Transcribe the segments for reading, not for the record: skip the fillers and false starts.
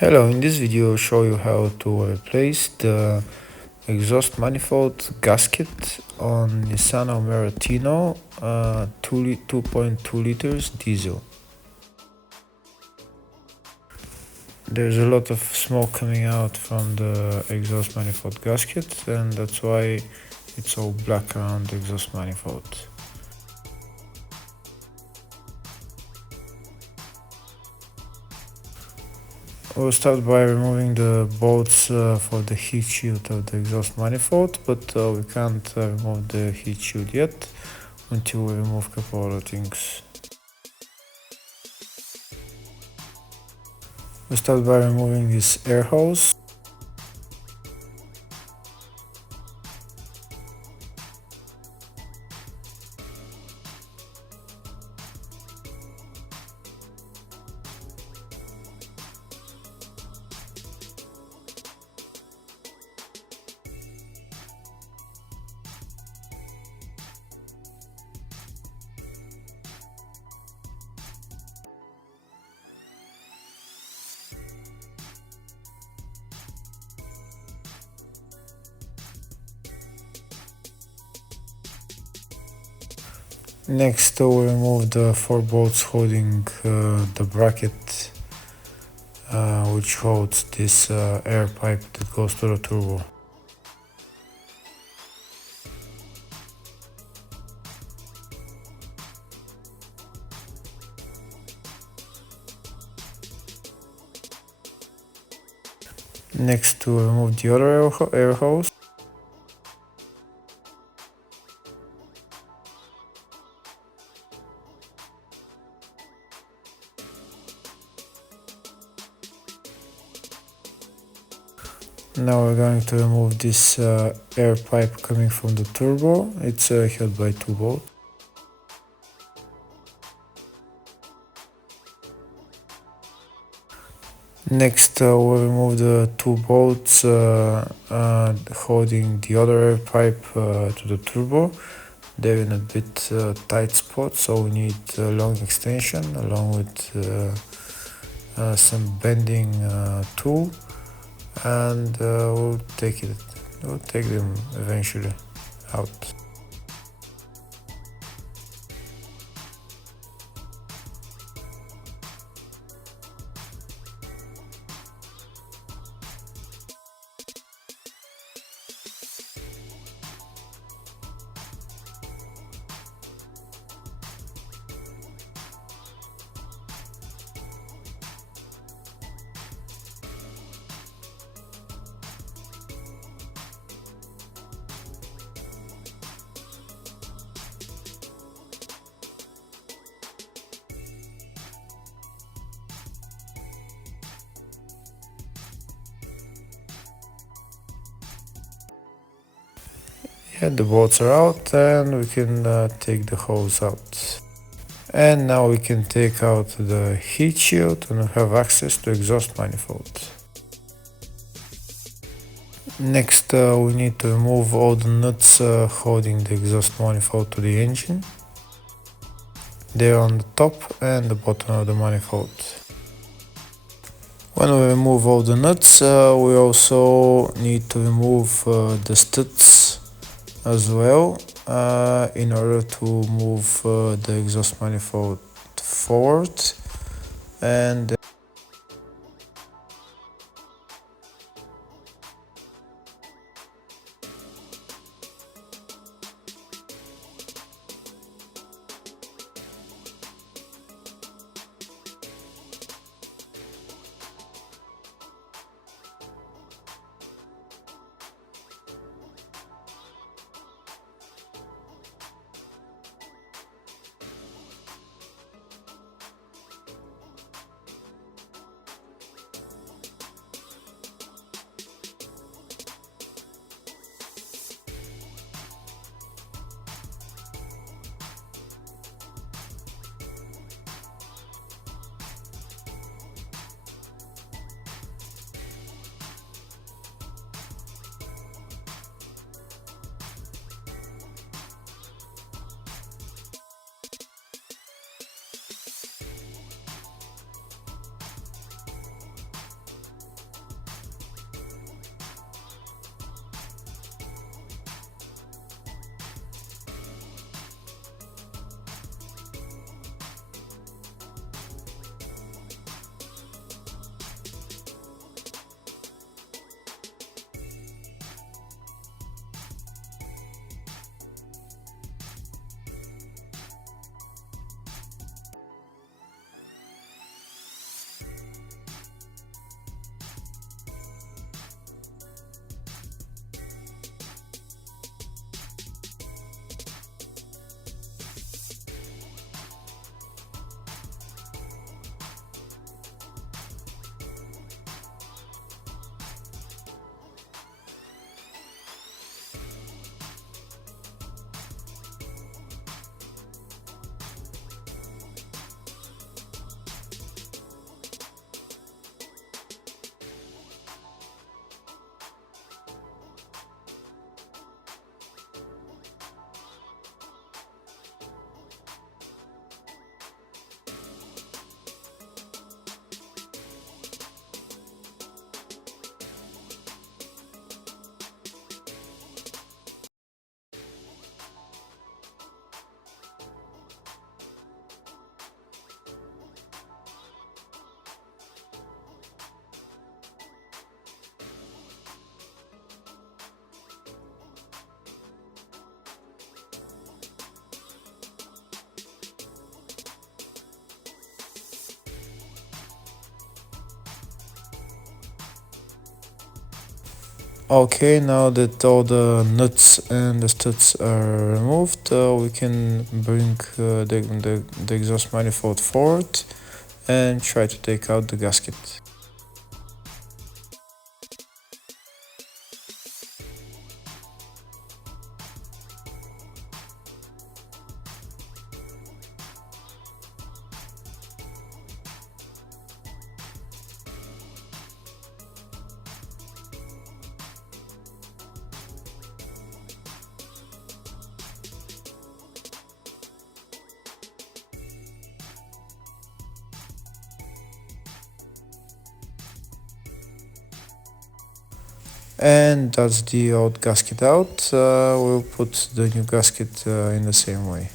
Hello, in this video I'll show you how to replace the exhaust manifold gasket on Nissan Almera Tino 2.2 liters diesel. There's a lot of smoke coming out from the exhaust manifold gasket, and that's why it's all black around the exhaust manifold. We'll start by removing the bolts for the heat shield of the exhaust manifold, but we can't remove the heat shield yet until we remove a couple other things. We start by removing this air hose. Next, we remove the 4 bolts holding the bracket which holds this air pipe that goes to the turbo. Next, to remove the other air hose. Now we're going to remove this air pipe coming from the turbo. It's held by 2 bolts. Next, we'll remove the 2 bolts holding the other air pipe to the turbo. They're in a bit tight spot, so we need a long extension along with some bending tool, and we'll take them eventually out. Yeah, the bolts are out, and we can take the hose out. And now we can take out the heat shield and have access to exhaust manifold. Next, we need to remove all the nuts holding the exhaust manifold to the engine. They're on the top and the bottom of the manifold. When we remove all the nuts, we also need to remove the studs as well in order to move the exhaust manifold forward. And Okay, now that all the nuts and the studs are removed, we can bring the exhaust manifold forward and try to take out the gasket. And that's the old gasket out. We'll put the new gasket in the same way.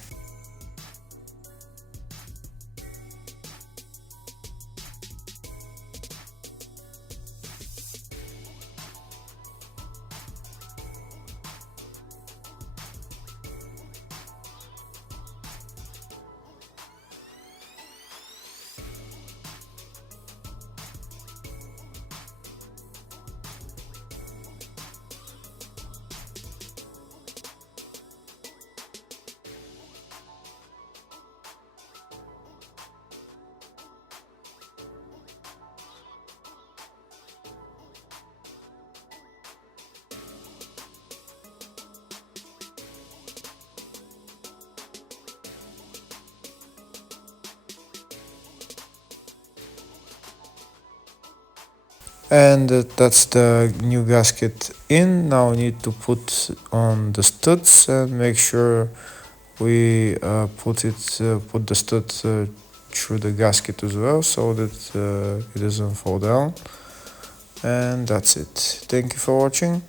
And that's the new gasket in. Now we need to put on the studs and make sure we put the stud through the gasket as well, so that it doesn't fall down. And that's it. Thank you for watching.